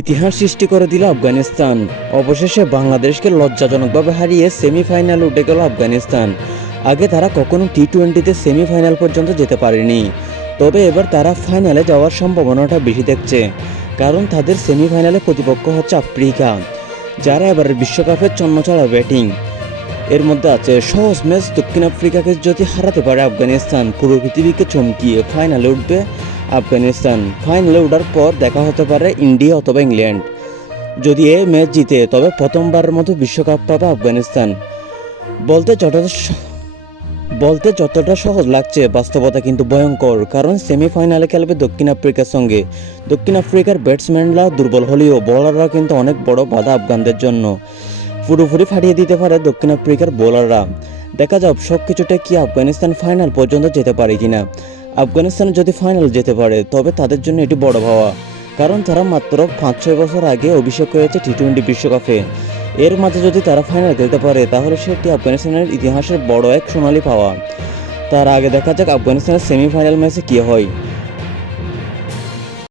ইতিহাস সৃষ্টি করে দিল আফগানিস্তান। অবশেষে বাংলাদেশকে লজ্জাজনকভাবে হারিয়ে সেমিফাইনাল উঠে গেল আফগানিস্তান। আগে তারা কখনো টি টোয়েন্টিতে সেমিফাইনাল পর্যন্ত যেতে পারেনি। তবে এবার তারা ফাইনালে যাওয়ার সম্ভাবনাটা বেশি দেখছে, কারণ তাদের সেমিফাইনালে প্রতিপক্ষ হচ্ছে আফ্রিকা, যারা এবারের বিশ্বকাপের চন্নছাড়া ব্যাটিং। এর মধ্যে আছে সহজ ম্যাচ দক্ষিণ আফ্রিকাকে যদি হারাতে পারে আফগানিস্তান, পুরো পৃথিবীকে চমকিয়ে ফাইনালে উঠবে আফগানিস্তান। ফাইনালে ওঠার পর দেখা হতে পারে ইন্ডিয়া অথবা ইংল্যান্ড। যদি এ ম্যাচ জিতে, তবে প্রথমবারের মতো বিশ্বকাপ পাবে আফগানিস্তান। বলতে যতটা বলতে যতটা সহজ লাগছে, বাস্তবতা কিন্তু ভয়ঙ্কর, কারণ সেমিফাইনালে খেলবে দক্ষিণ আফ্রিকার সঙ্গে। দক্ষিণ আফ্রিকার ব্যাটসম্যানরা দুর্বল হলেও বোলাররা কিন্তু অনেক বড় বাধা আফগানদের জন্য। পুরোপুরি ফাটিয়ে দিতে পারে দক্ষিণ আফ্রিকার বোলাররা দেখা যাক সব কিছুটা কি আফগানিস্তান ফাইনাল পর্যন্ত যেতে পারে কিনা। আফগানিস্তান যদি ফাইনাল যেতে পারে, তবে তাদের জন্য এটি বড় পাওয়া কারণ তারা মাত্র পাঁচ ছয় বছর আগে অভিষেক হয়েছে টি টোয়েন্টি বিশ্বকাপে। এর মাঝে যদি তারা ফাইনাল খেলতে পারে, তাহলে সেটি আফগানিস্তানের ইতিহাসের বড় এক সোনালি পাওয়া। তার আগে দেখা যাক আফগানিস্তানের সেমিফাইনাল ম্যাচে কী হয়।